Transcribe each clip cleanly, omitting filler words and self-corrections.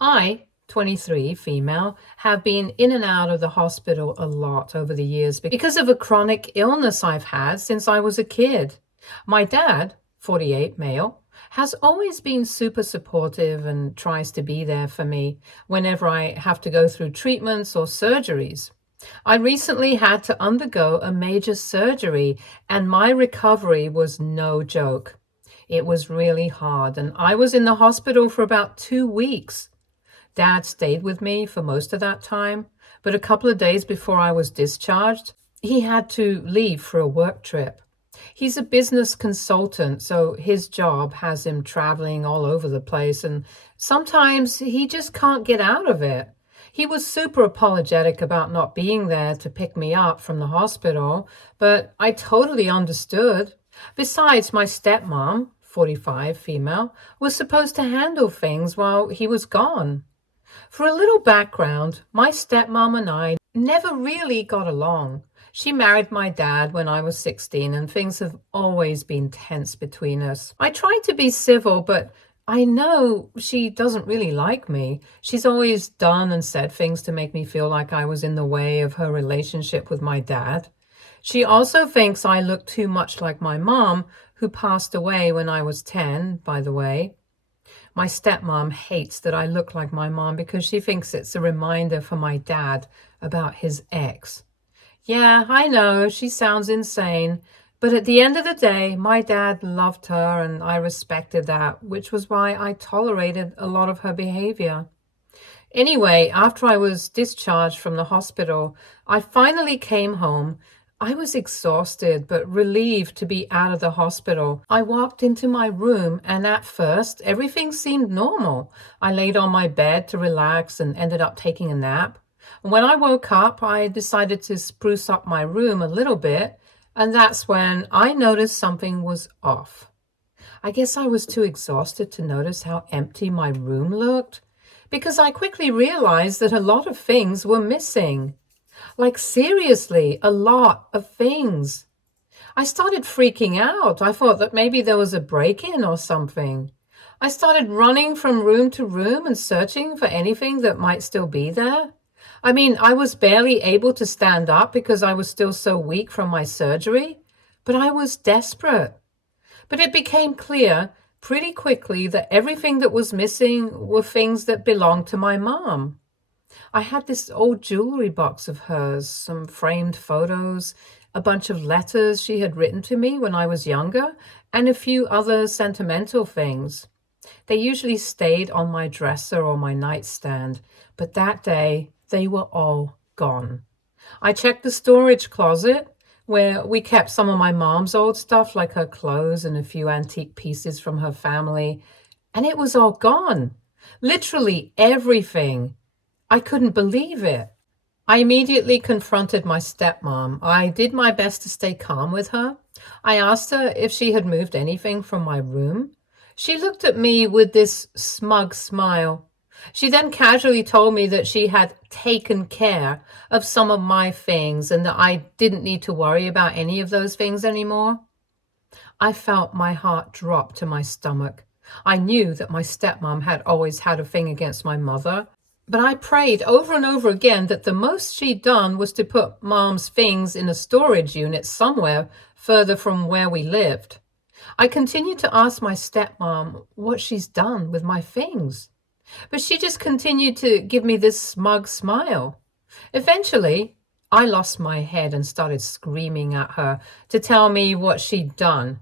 I, 23, female, have been in and out of the hospital a lot over the years because of a chronic illness I've had since I was a kid. My dad, 48, male, has always been super supportive and tries to be there for me whenever I have to go through treatments or surgeries. I recently had to undergo a major surgery, and my recovery was no joke. It was really hard, and I was in the hospital for about 2 weeks. Dad stayed with me for most of that time, but a couple of days before I was discharged, he had to leave for a work trip. He's a business consultant, so his job has him traveling all over the place, and sometimes he just can't get out of it. He was super apologetic about not being there to pick me up from the hospital, but I totally understood. Besides, my stepmom, 45, female, was supposed to handle things while he was gone. For a little background, my stepmom and I never really got along. She married my dad when I was 16, and things have always been tense between us. I tried to be civil, but I know she doesn't really like me. She's always done and said things to make me feel like I was in the way of her relationship with my dad. She also thinks I look too much like my mom, who passed away when I was 10, by the way. My stepmom hates that I look like my mom because she thinks it's a reminder for my dad about his ex. Yeah, I know, she sounds insane, but at the end of the day, my dad loved her and I respected that, which was why I tolerated a lot of her behavior. Anyway, after I was discharged from the hospital, I finally came home. I was exhausted but relieved to be out of the hospital. I walked into my room and at first everything seemed normal. I laid on my bed to relax and ended up taking a nap. When I woke up, I decided to spruce up my room a little bit, and that's when I noticed something was off. I guess I was too exhausted to notice how empty my room looked, because I quickly realized that a lot of things were missing. Like, seriously, a lot of things. I started freaking out. I thought that maybe there was a break-in or something. I started running from room to room and searching for anything that might still be there. I mean, I was barely able to stand up because I was still so weak from my surgery, but I was desperate. But it became clear pretty quickly that everything that was missing were things that belonged to my mom. I had this old jewelry box of hers, some framed photos, a bunch of letters she had written to me when I was younger, and a few other sentimental things. They usually stayed on my dresser or my nightstand, but that day they were all gone. I checked the storage closet where we kept some of my mom's old stuff, like her clothes and a few antique pieces from her family, and it was all gone. Literally everything. I couldn't believe it. I immediately confronted my stepmom. I did my best to stay calm with her. I asked her if she had moved anything from my room. She looked at me with this smug smile. She then casually told me that she had taken care of some of my things and that I didn't need to worry about any of those things anymore. I felt my heart drop to my stomach. I knew that my stepmom had always had a thing against my mother, but I prayed over and over again that the most she'd done was to put mom's things in a storage unit somewhere further from where we lived. I continued to ask my stepmom what she's done with my things, but she just continued to give me this smug smile. Eventually, I lost my head and started screaming at her to tell me what she'd done.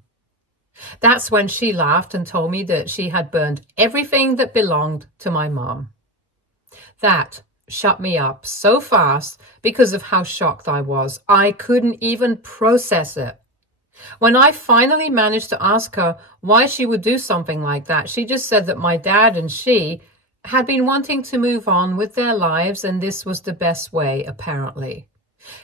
That's when she laughed and told me that she had burned everything that belonged to my mom. That shut me up so fast because of how shocked I was. I couldn't even process it. When I finally managed to ask her why she would do something like that, she just said that my dad and she had been wanting to move on with their lives, and this was the best way, apparently.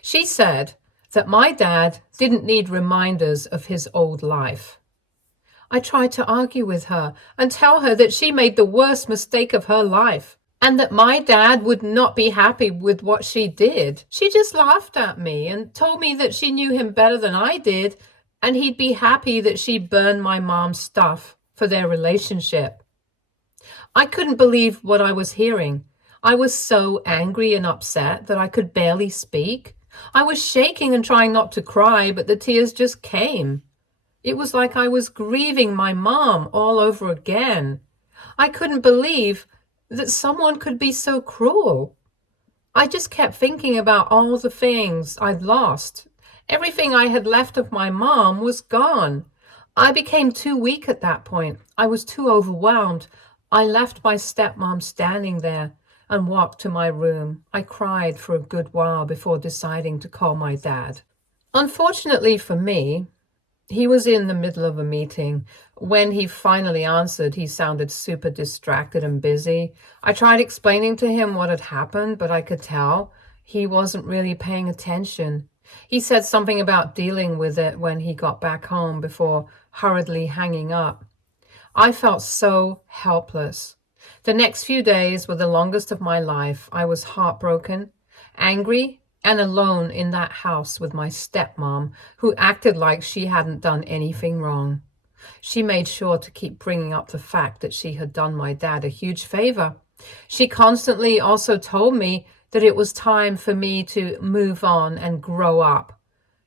She said that my dad didn't need reminders of his old life. I tried to argue with her and tell her that she made the worst mistake of her life and that my dad would not be happy with what she did. She just laughed at me and told me that she knew him better than I did and he'd be happy that she burned my mom's stuff for their relationship. I couldn't believe what I was hearing. I was so angry and upset that I could barely speak. I was shaking and trying not to cry, but the tears just came. It was like I was grieving my mom all over again. I couldn't believe that someone could be so cruel. I just kept thinking about all the things I'd lost. Everything I had left of my mom was gone. I became too weak at that point. I was too overwhelmed. I left my stepmom standing there and walked to my room. I cried for a good while before deciding to call my dad. Unfortunately for me, he was in the middle of a meeting. When he finally answered, he sounded super distracted and busy. I tried explaining to him what had happened, but I could tell he wasn't really paying attention. He said something about dealing with it when he got back home before hurriedly hanging up. I felt so helpless. The next few days were the longest of my life. I was heartbroken, angry, and alone in that house with my stepmom, who acted like she hadn't done anything wrong. She made sure to keep bringing up the fact that she had done my dad a huge favor. She constantly also told me that it was time for me to move on and grow up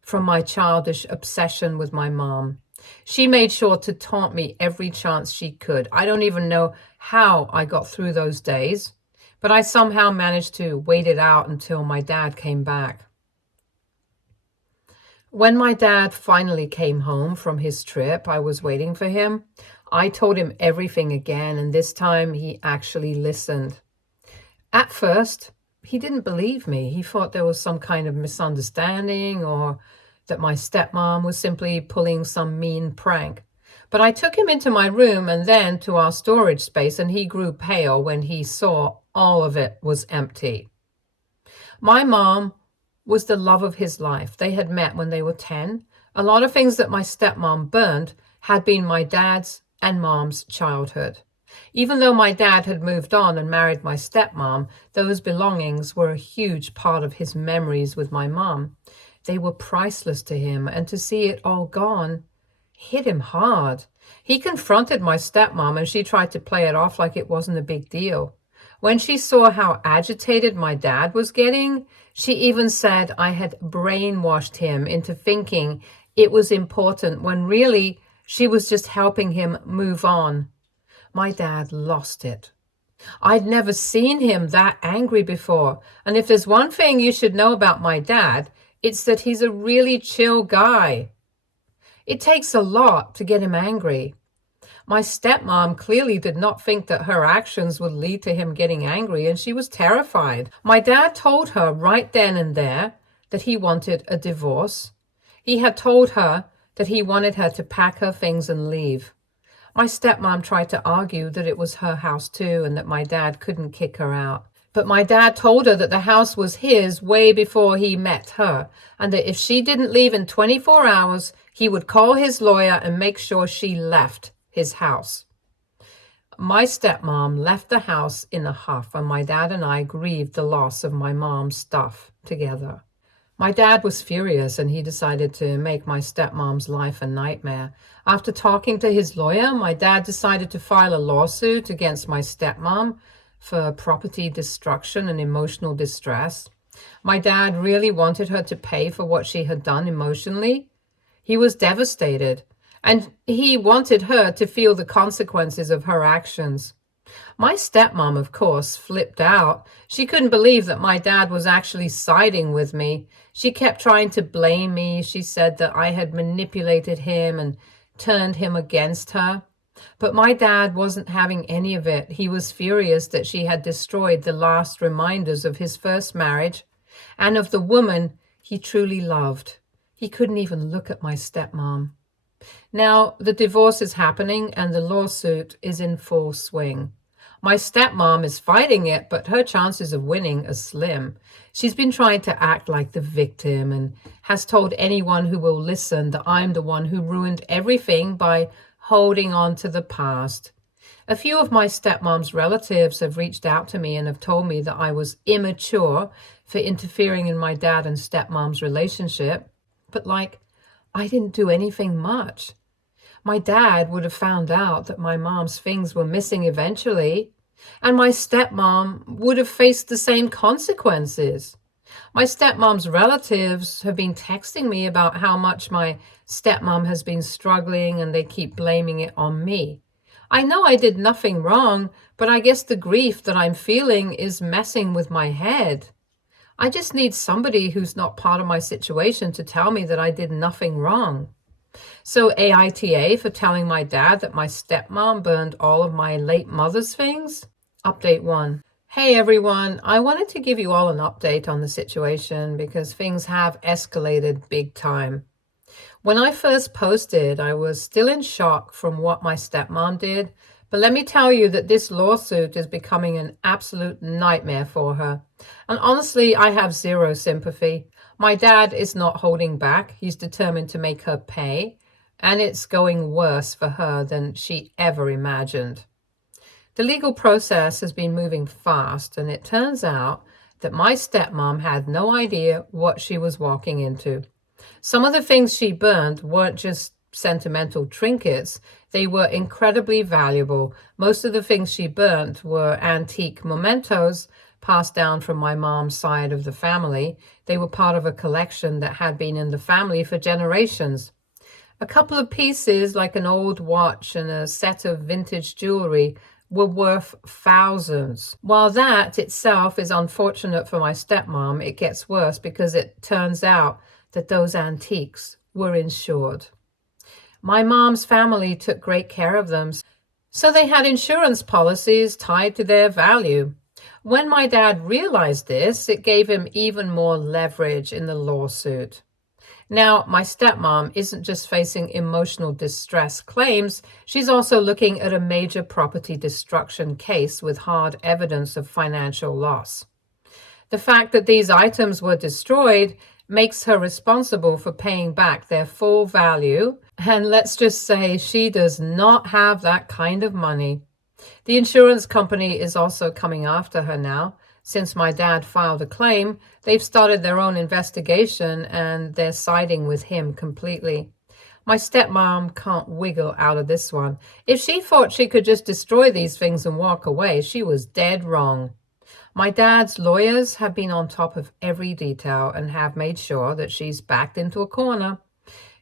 from my childish obsession with my mom. She made sure to taunt me every chance she could. I don't even know how I got through those days, but I somehow managed to wait it out until my dad came back. When my dad finally came home from his trip, I was waiting for him. I told him everything again, and this time he actually listened. At first, he didn't believe me. He thought there was some kind of misunderstanding or that my stepmom was simply pulling some mean prank. But I took him into my room and then to our storage space, and he grew pale when he saw all of it was empty. My mom was the love of his life. They had met when they were 10. A lot of things that my stepmom burned had been my dad's and mom's childhood. Even though my dad had moved on and married my stepmom, those belongings were a huge part of his memories with my mom. They were priceless to him, and to see it all gone hit him hard. He confronted my stepmom, and she tried to play it off like it wasn't a big deal. When she saw how agitated my dad was getting, she even said I had brainwashed him into thinking it was important when really she was just helping him move on. My dad lost it. I'd never seen him that angry before, and if there's one thing you should know about my dad, it's that he's a really chill guy. It takes a lot to get him angry. My stepmom clearly did not think that her actions would lead to him getting angry, and she was terrified. My dad told her right then and there that he wanted a divorce. He had told her that he wanted her to pack her things and leave. My stepmom tried to argue that it was her house too and that my dad couldn't kick her out. But my dad told her that the house was his way before he met her, and that if she didn't leave in 24 hours, he would call his lawyer and make sure she left his house. My stepmom left the house in a huff, and my dad and I grieved the loss of my mom's stuff together. My dad was furious, and he decided to make my stepmom's life a nightmare. After talking to his lawyer, my dad decided to file a lawsuit against my stepmom for property destruction and emotional distress. My dad really wanted her to pay for what she had done emotionally. He was devastated, and he wanted her to feel the consequences of her actions. My stepmom, of course, flipped out. She couldn't believe that my dad was actually siding with me. She kept trying to blame me. She said that I had manipulated him and turned him against her. But my dad wasn't having any of it. He was furious that she had destroyed the last reminders of his first marriage and of the woman he truly loved. He couldn't even look at my stepmom. Now, the divorce is happening and the lawsuit is in full swing. My stepmom is fighting it, but her chances of winning are slim. She's been trying to act like the victim and has told anyone who will listen that I'm the one who ruined everything by holding on to the past. A few of my stepmom's relatives have reached out to me and have told me that I was immature for interfering in my dad and stepmom's relationship. But I didn't do anything much. My dad would have found out that my mom's things were missing eventually, and my stepmom would have faced the same consequences. My stepmom's relatives have been texting me about how much my stepmom has been struggling, and they keep blaming it on me. I know I did nothing wrong, but I guess the grief that I'm feeling is messing with my head. I just need somebody who's not part of my situation to tell me that I did nothing wrong. So AITA for telling my dad that my stepmom burned all of my late mother's things? Update 1. Hey everyone, I wanted to give you all an update on the situation because things have escalated big time. When I first posted, I was still in shock from what my stepmom did, but let me tell you that this lawsuit is becoming an absolute nightmare for her. And honestly, I have zero sympathy. My dad is not holding back. He's determined to make her pay, and it's going worse for her than she ever imagined. The legal process has been moving fast, and it turns out that my stepmom had no idea what she was walking into. Some of the things she burned weren't just sentimental trinkets, they were incredibly valuable. Most of the things she burnt were antique mementos passed down from my mom's side of the family. They were part of a collection that had been in the family for generations. A couple of pieces, like an old watch and a set of vintage jewelry, were worth thousands. While that itself is unfortunate for my stepmom, it gets worse because it turns out that those antiques were insured. My mom's family took great care of them, so they had insurance policies tied to their value. When my dad realized this, it gave him even more leverage in the lawsuit. Now, my stepmom isn't just facing emotional distress claims, she's also looking at a major property destruction case with hard evidence of financial loss. The fact that these items were destroyed makes her responsible for paying back their full value, and let's just say she does not have that kind of money. The insurance company is also coming after her now. Since my dad filed a claim, they've started their own investigation and they're siding with him completely. My stepmom can't wiggle out of this one. If she thought she could just destroy these things and walk away, she was dead wrong. My dad's lawyers have been on top of every detail and have made sure that she's backed into a corner.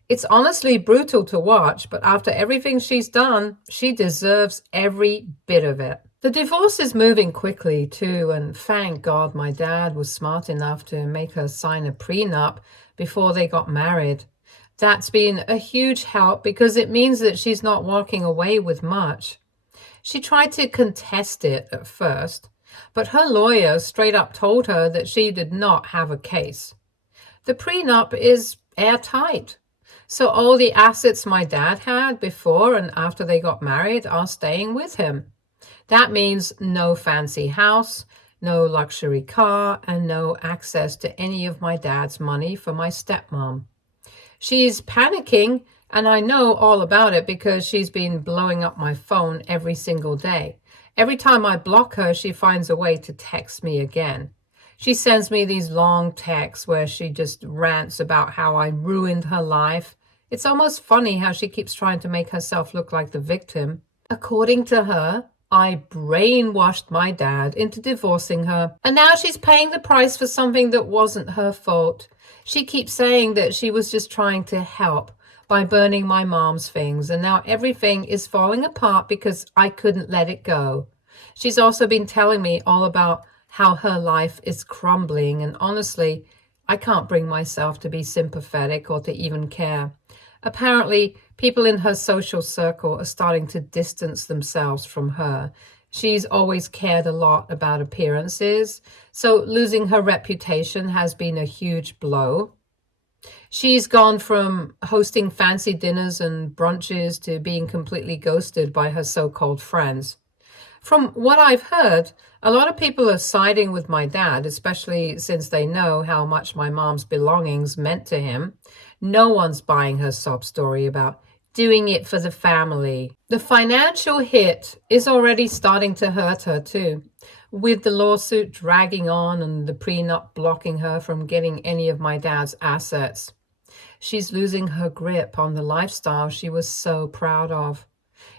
It's honestly brutal to watch, but after everything she's done, she deserves every bit of it. The divorce is moving quickly too, and thank God my dad was smart enough to make her sign a prenup before they got married. That's been a huge help because it means that she's not walking away with much. She tried to contest it at first, but her lawyer straight up told her that she did not have a case. The prenup is airtight. So all the assets my dad had before and after they got married are staying with him. That means no fancy house, no luxury car, and no access to any of my dad's money for my stepmom. She's panicking, and I know all about it because she's been blowing up my phone every single day. Every time I block her, she finds a way to text me again. She sends me these long texts where she just rants about how I ruined her life. It's almost funny how she keeps trying to make herself look like the victim. According to her, I brainwashed my dad into divorcing her, and now she's paying the price for something that wasn't her fault. She keeps saying that she was just trying to help by burning my mom's things, and now everything is falling apart because I couldn't let it go. She's also been telling me all about how her life is crumbling, and honestly, I can't bring myself to be sympathetic or to even care. Apparently, people in her social circle are starting to distance themselves from her. She's always cared a lot about appearances, so losing her reputation has been a huge blow. She's gone from hosting fancy dinners and brunches to being completely ghosted by her so-called friends. From what I've heard, a lot of people are siding with my dad, especially since they know how much my mom's belongings meant to him. No one's buying her sob story about doing it for the family. The financial hit is already starting to hurt her too, with the lawsuit dragging on and the prenup blocking her from getting any of my dad's assets. She's losing her grip on the lifestyle she was so proud of.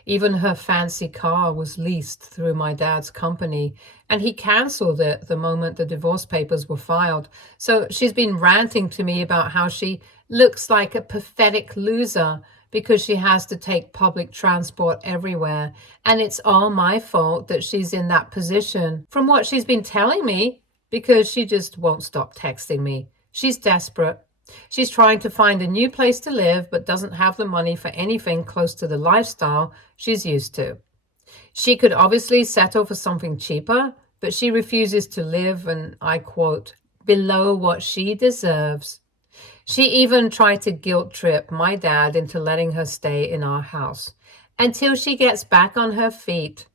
Even her fancy car was leased through my dad's company, and he canceled it the moment the divorce papers were filed. So she's been ranting to me about how she looks like a pathetic loser because she has to take public transport everywhere. And it's all my fault that she's in that position, from what she's been telling me, because she just won't stop texting me. She's desperate. She's trying to find a new place to live, but doesn't have the money for anything close to the lifestyle she's used to. She could obviously settle for something cheaper, but she refuses to live, and I quote, below what she deserves. She even tried to guilt trip my dad into letting her stay in our house until she gets back on her feet.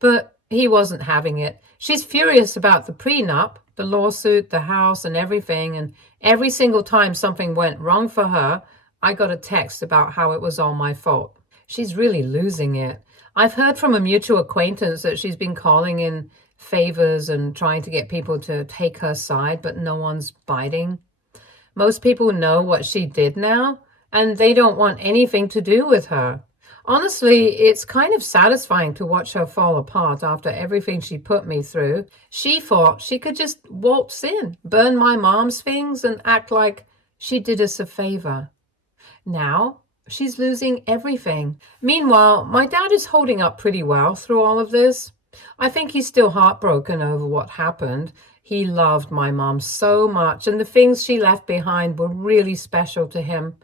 But he wasn't having it. She's furious about the prenup, the lawsuit, the house, and everything. And every single time something went wrong for her, I got a text about how it was all my fault. She's really losing it. I've heard from a mutual acquaintance that she's been calling in favors and trying to get people to take her side, but no one's biting. Most people know what she did now, and they don't want anything to do with her. Honestly, it's kind of satisfying to watch her fall apart after everything she put me through. She thought she could just waltz in, burn my mom's things, and act like she did us a favor. Now, she's losing everything. Meanwhile, my dad is holding up pretty well through all of this. I think he's still heartbroken over what happened. He loved my mom so much, and the things she left behind were really special to him.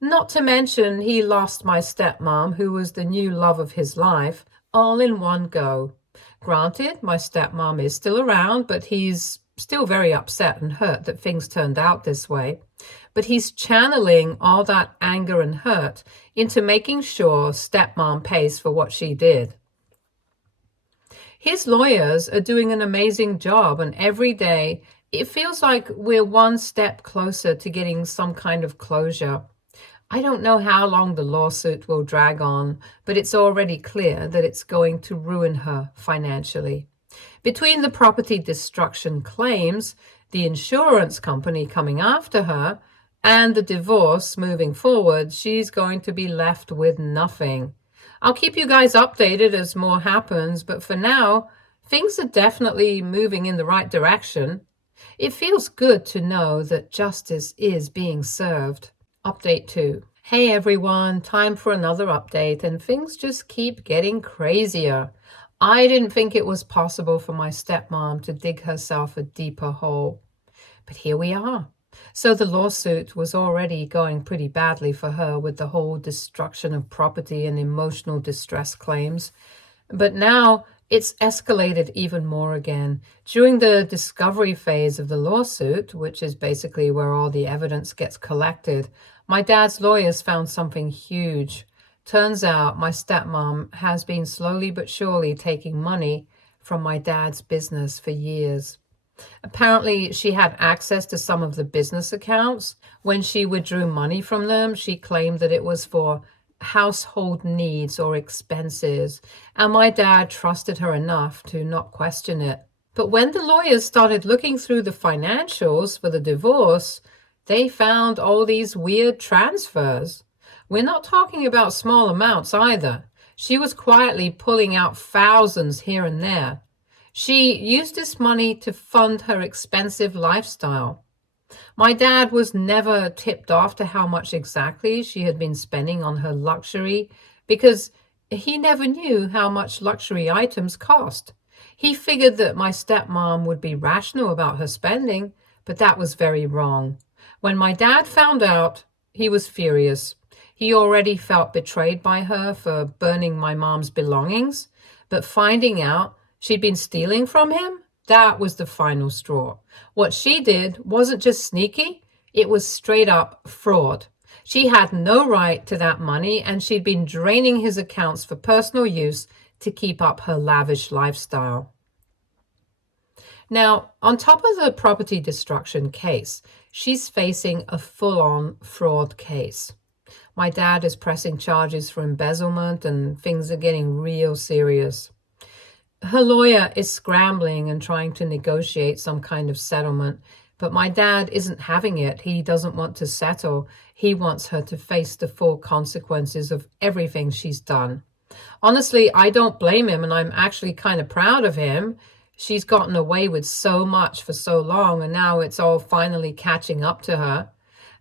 Not to mention, he lost my stepmom, who was the new love of his life, all in one go. Granted, my stepmom is still around, but he's still very upset and hurt that things turned out this way. But he's channeling all that anger and hurt into making sure stepmom pays for what she did. His lawyers are doing an amazing job, and every day it feels like we're one step closer to getting some kind of closure. I don't know how long the lawsuit will drag on, but it's already clear that it's going to ruin her financially. Between the property destruction claims, the insurance company coming after her, and the divorce moving forward, she's going to be left with nothing. I'll keep you guys updated as more happens, but for now, things are definitely moving in the right direction. It feels good to know that justice is being served. Update 2. Hey everyone, time for another update, and things just keep getting crazier. I didn't think it was possible for my stepmom to dig herself a deeper hole, but here we are. So the lawsuit was already going pretty badly for her with the whole destruction of property and emotional distress claims. But now it's escalated even more again. During the discovery phase of the lawsuit, which is basically where all the evidence gets collected, my dad's lawyers found something huge. Turns out my stepmom has been slowly but surely taking money from my dad's business for years. Apparently, she had access to some of the business accounts. When she withdrew money from them, she claimed that it was for household needs or expenses, and my dad trusted her enough to not question it. But when the lawyers started looking through the financials for the divorce, they found all these weird transfers. We're not talking about small amounts either. She was quietly pulling out thousands here and there. She used this money to fund her expensive lifestyle. My dad was never tipped off to how much exactly she had been spending on her luxury because he never knew how much luxury items cost. He figured that my stepmom would be rational about her spending, but that was very wrong. When my dad found out, he was furious. He already felt betrayed by her for burning my mom's belongings, but finding out she'd been stealing from him, that was the final straw. What she did wasn't just sneaky, it was straight up fraud. She had no right to that money, and she'd been draining his accounts for personal use to keep up her lavish lifestyle. Now, on top of the property destruction case, she's facing a full-on fraud case. My dad is pressing charges for embezzlement, and things are getting real serious. Her lawyer is scrambling and trying to negotiate some kind of settlement, But my dad isn't having it. He doesn't want to settle. He wants her to face the full consequences of everything she's done. Honestly, I don't blame him, and I'm actually kind of proud of him. She's gotten away with so much for so long, and now it's all finally catching up to her.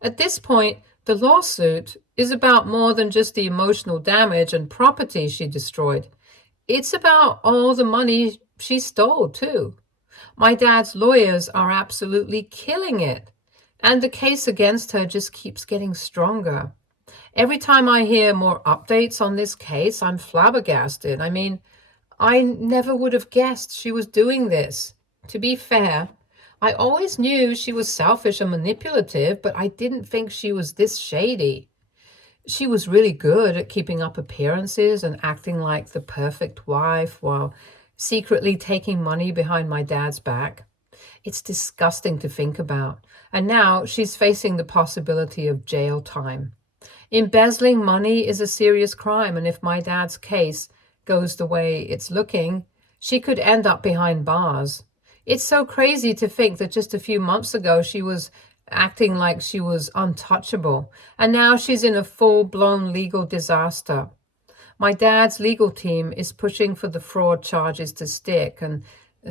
At this point, the lawsuit is about more than just the emotional damage and property she destroyed. It's about all the money she stole, too. My dad's lawyers are absolutely killing it, and the case against her just keeps getting stronger. Every time I hear more updates on this case, I'm flabbergasted. I mean, I never would have guessed she was doing this. To be fair, I always knew she was selfish and manipulative, but I didn't think she was this shady. She was really good at keeping up appearances and acting like the perfect wife while secretly taking money behind my dad's back. It's disgusting to think about. And now she's facing the possibility of jail time. Embezzling money is a serious crime, and if my dad's case goes the way it's looking, she could end up behind bars. It's so crazy to think that just a few months ago she was acting like she was untouchable, and now she's in a full-blown legal disaster. My dad's legal team is pushing for the fraud charges to stick, and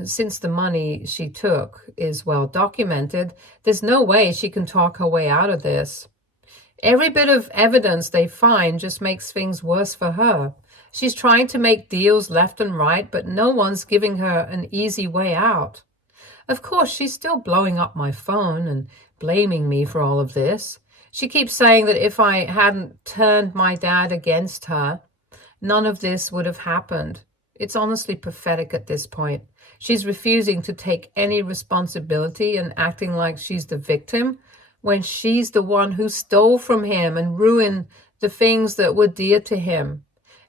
since the money she took is well documented, there's no way she can talk her way out of this. Every bit of evidence they find just makes things worse for her. She's trying to make deals left and right, but no one's giving her an easy way out. Of course, she's still blowing up my phone and blaming me for all of this. She keeps saying that if I hadn't turned my dad against her, none of this would have happened. It's honestly pathetic at this point. She's refusing to take any responsibility and acting like she's the victim when she's the one who stole from him and ruined the things that were dear to him.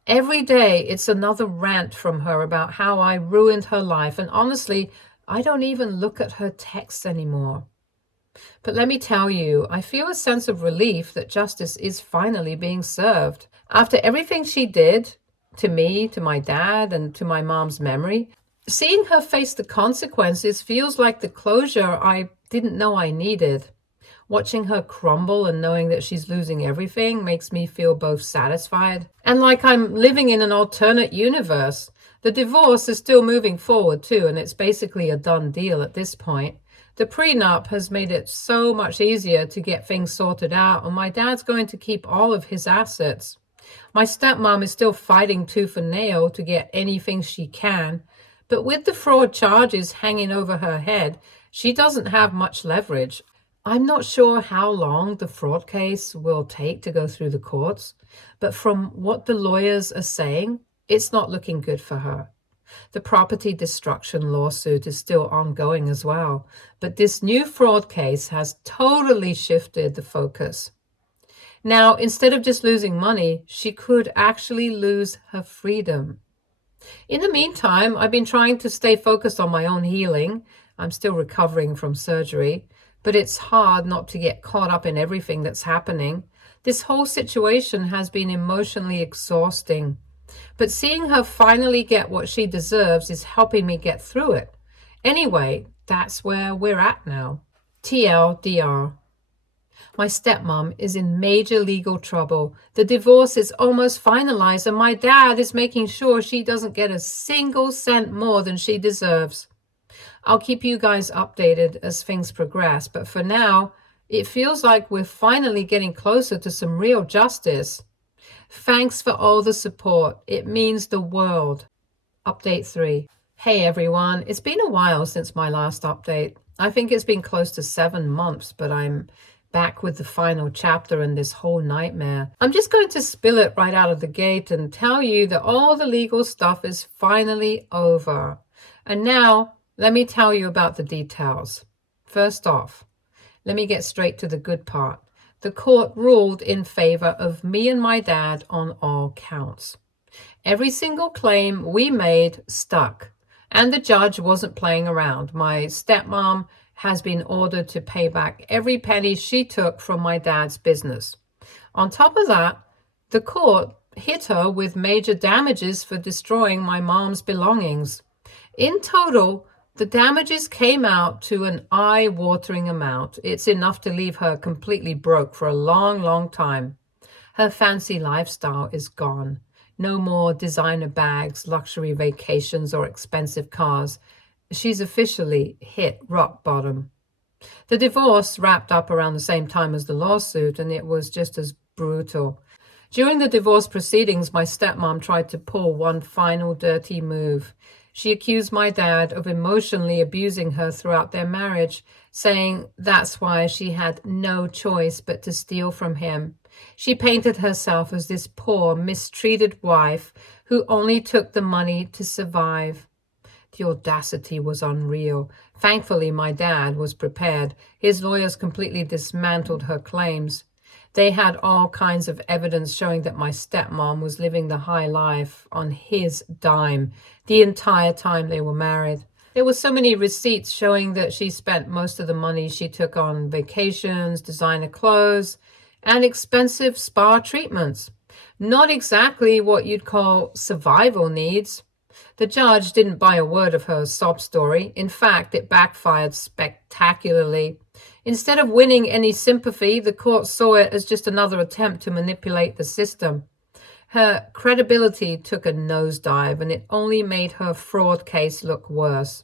Every day, it's another rant from her about how I ruined her life, and honestly, I don't even look at her texts anymore. But let me tell you, I feel a sense of relief that justice is finally being served. After everything she did to me, to my dad, and to my mom's memory, seeing her face the consequences feels like the closure I didn't know I needed. Watching her crumble and knowing that she's losing everything makes me feel both satisfied and like I'm living in an alternate universe. The divorce is still moving forward too, and it's basically a done deal at this point. The prenup has made it so much easier to get things sorted out, and my dad's going to keep all of his assets. My stepmom is still fighting tooth and nail to get anything she can, but with the fraud charges hanging over her head, she doesn't have much leverage. I'm not sure how long the fraud case will take to go through the courts, but from what the lawyers are saying, it's not looking good for her. The property destruction lawsuit is still ongoing as well, but this new fraud case has totally shifted the focus. Now, instead of just losing money, she could actually lose her freedom. In the meantime, I've been trying to stay focused on my own healing. I'm still recovering from surgery, but it's hard not to get caught up in everything that's happening. This whole situation has been emotionally exhausting, but seeing her finally get what she deserves is helping me get through it. Anyway, that's where we're at now. TLDR. My stepmom is in major legal trouble. The divorce is almost finalized, and my dad is making sure she doesn't get a single cent more than she deserves. I'll keep you guys updated as things progress, but for now, it feels like we're finally getting closer to some real justice. Thanks for all the support. It means the world. Update 3. Hey everyone, it's been a while since my last update. I think it's been close to 7 months, but I'm back with the final chapter in this whole nightmare. I'm just going to spill it right out of the gate and tell you that all the legal stuff is finally over. And now, let me tell you about the details. First off, let me get straight to the good part. The court ruled in favor of me and my dad on all counts. Every single claim we made stuck, and the judge wasn't playing around. My stepmom has been ordered to pay back every penny she took from my dad's business. On top of that, the court hit her with major damages for destroying my mom's belongings. In total, The damages came out to an eye-watering amount. It's enough to leave her completely broke for a long, long time. Her fancy lifestyle is gone. No more designer bags, luxury vacations, or expensive cars. She's officially hit rock bottom. The divorce wrapped up around the same time as the lawsuit, and it was just as brutal. During the divorce proceedings, my stepmom tried to pull one final dirty move. She accused my dad of emotionally abusing her throughout their marriage, saying that's why she had no choice but to steal from him. She painted herself as this poor, mistreated wife who only took the money to survive. The audacity was unreal. Thankfully, my dad was prepared. His lawyers completely dismantled her claims. They had all kinds of evidence showing that my stepmom was living the high life on his dime the entire time they were married. There were so many receipts showing that she spent most of the money she took on vacations, designer clothes, and expensive spa treatments. Not exactly what you'd call survival needs. The judge didn't buy a word of her sob story. In fact, it backfired spectacularly. Instead of winning any sympathy, the court saw it as just another attempt to manipulate the system. Her credibility took a nosedive, and it only made her fraud case look worse.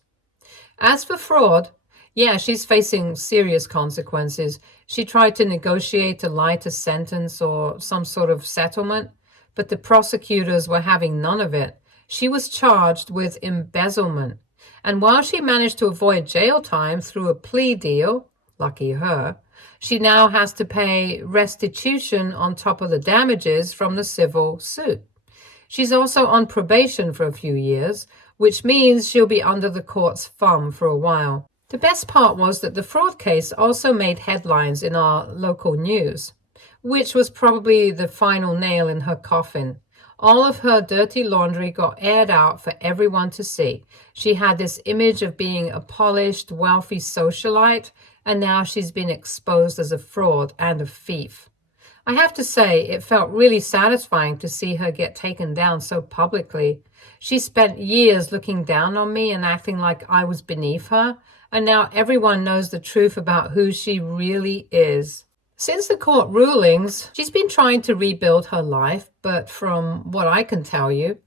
As for fraud, yeah, she's facing serious consequences. She tried to negotiate a lighter sentence or some sort of settlement, but the prosecutors were having none of it. She was charged with embezzlement. And while she managed to avoid jail time through a plea deal, lucky her, she now has to pay restitution on top of the damages from the civil suit. She's also on probation for a few years, which means she'll be under the court's thumb for a while. The best part was that the fraud case also made headlines in our local news, which was probably the final nail in her coffin. All of her dirty laundry got aired out for everyone to see. She had this image of being a polished, wealthy socialite, and now she's been exposed as a fraud and a thief. I have to say, it felt really satisfying to see her get taken down so publicly. She spent years looking down on me and acting like I was beneath her, and now everyone knows the truth about who she really is. Since the court rulings, she's been trying to rebuild her life, but from what I can tell you,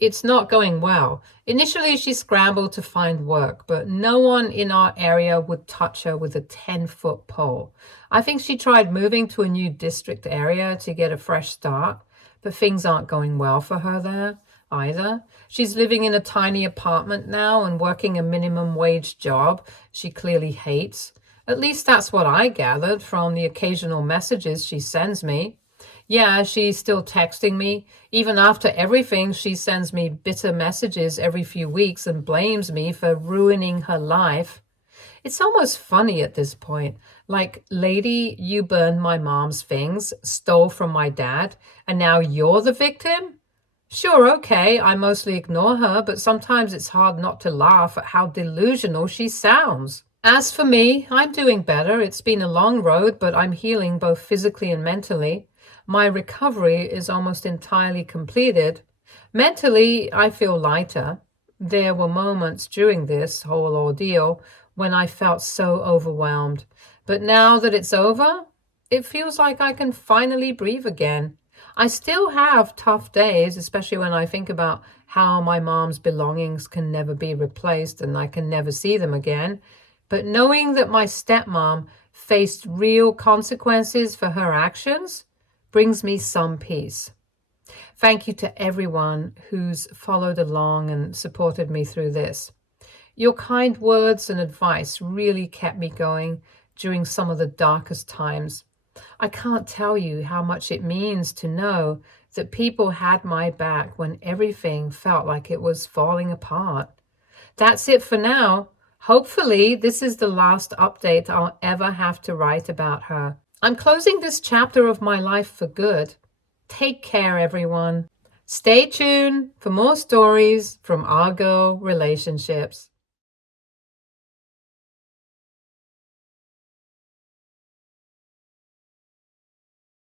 it's not going well. Initially, she scrambled to find work, but no one in our area would touch her with a 10-foot pole. I think she tried moving to a new district area to get a fresh start, but things aren't going well for her there either. She's living in a tiny apartment now and working a minimum wage job she clearly hates. At least that's what I gathered from the occasional messages she sends me. Yeah, she's still texting me. Even after everything, she sends me bitter messages every few weeks and blames me for ruining her life. It's almost funny at this point. Like, lady, you burned my mom's things, stole from my dad, and now you're the victim? Sure, okay, I mostly ignore her, but sometimes it's hard not to laugh at how delusional she sounds. As for me, I'm doing better. It's been a long road, but I'm healing both physically and mentally. My recovery is almost entirely completed. Mentally, I feel lighter. There were moments during this whole ordeal when I felt so overwhelmed. But now that it's over, it feels like I can finally breathe again. I still have tough days, especially when I think about how my mom's belongings can never be replaced and I can never see them again. But knowing that my stepmom faced real consequences for her actions brings me some peace. Thank you to everyone who's followed along and supported me through this. Your kind words and advice really kept me going during some of the darkest times. I can't tell you how much it means to know that people had my back when everything felt like it was falling apart. That's it for now. Hopefully, this is the last update I'll ever have to write about her. I'm closing this chapter of my life for good. Take care, everyone. Stay tuned for more stories from our girl relationships.